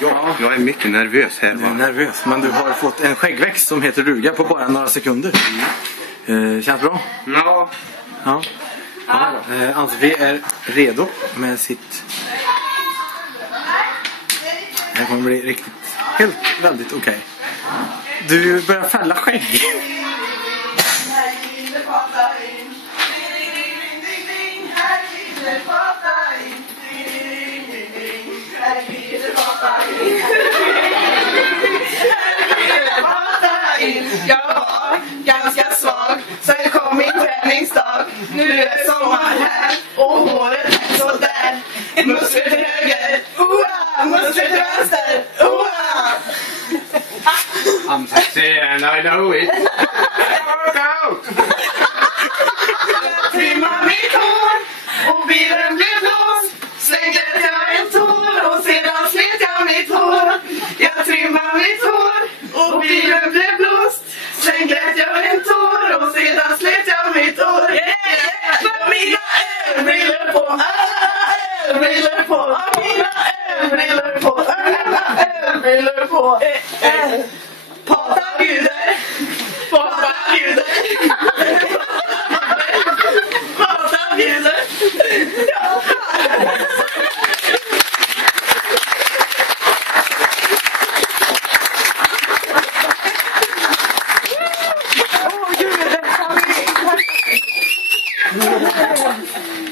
Ja, jag är mycket nervös här. Du är nervös, men du har fått en skäggväxt som heter duga på bara några sekunder. Känns bra? Ja. Ja. Ann-Sofie är redo med sitt... Det här kommer bli riktigt, väldigt okej. Du börjar fälla skägg. Jag var ganska svag, sen kom min träningsdag. Nu är det sommar här och håret är så där. Muskler till höger, muskler till vänster, I'm sexy and I know it. Jag trimmar mitt hår och bilen blev blåst. Slängde jag en tår och sedan slet jag mitt hår. Jag trimmar mitt hår och bilen blev blåst. Sen grät jag en tår och sedan slet jag mitt hår. För mina ölbrillor på, ölbrillor på, mina ölbrillor på, ölbrillor på. Pata bjuder, pata bjuder, pata bjuder.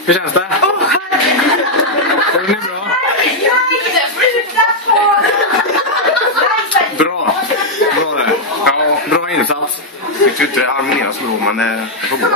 Hur känns det? Är det bra? Bra. Bra det. Ja, Bra insats. jag tyckte inte det harmonierar så bra, men det får gå.